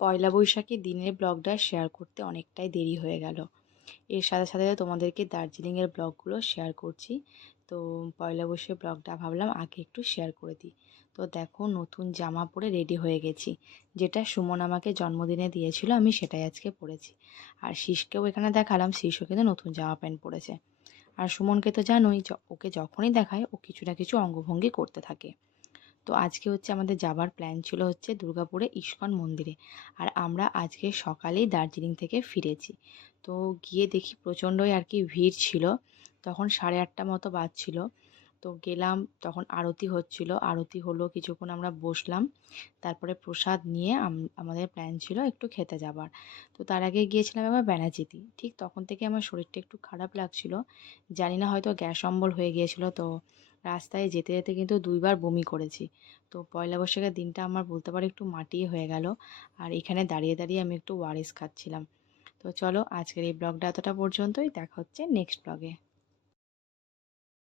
পয়লা বৈশাখের দিনের ব্লগটা শেয়ার করতে অনেকটাই দেরি হয়ে গেল। এর সাথে সাথে তোমাদেরকে দার্জিলিংয়ের ব্লগগুলো শেয়ার করছি। তো পয়লা বৈশাখের ব্লগটা ভাবলাম আগে একটু শেয়ার করে দিই। তো দেখো, নতুন জামা পরে রেডি হয়ে গেছি, যেটা সুমন আমাকে জন্মদিনে দিয়েছিল, আমি সেটাই আজকে পরেছি। আর শীষকেও এখানে দেখালাম, শীষও কিন্তু নতুন জামা প্যান্ট পরেছে। আর সুমনকে তো জানোই, ওকে যখনই দেখায় ও কিছু না কিছু অঙ্গভঙ্গি করতে থাকে। তো আজকে হচ্ছে আমাদের যাবার প্ল্যান ছিল হচ্ছে দুর্গাপুরে ইস্কন মন্দিরে। আর আমরা আজকে সকালেই দার্জিলিং থেকে ফিরেছি। তো গিয়ে দেখি প্রচণ্ডই আর কি ভিড় ছিল। তখন 8:30 মতো বাজছিল। তো গেলাম, তখন আরতি হচ্ছিল, আরতি হলো, কিছুক্ষণ আমরা বসলাম। তারপরে প্রসাদ নিয়ে আমাদের প্ল্যান ছিল একটু খেতে যাবার। তো তার আগে গিয়েছিলাম একবার ব্যানাচিতি। ঠিক তখন থেকে আমার শরীরটা একটু খারাপ লাগছিল, জানি না হয়তো গ্যাস অম্বল হয়ে গিয়েছিল। তো রাস্তায় যেতে যেতে কিন্তু 2বার বমি করেছি। তো পয়লা বৈশাখের দিনটা আমার বলতে পারো একটু মাটিয়ে হয়ে গেল। আর এখানে দাঁড়িয়ে দাঁড়িয়ে আমি একটু ওআরএস খাচ্ছিলাম। তো চলো, আজকের এই ব্লগটা এতটা পর্যন্তই, দেখা হচ্ছে নেক্সট ব্লগে।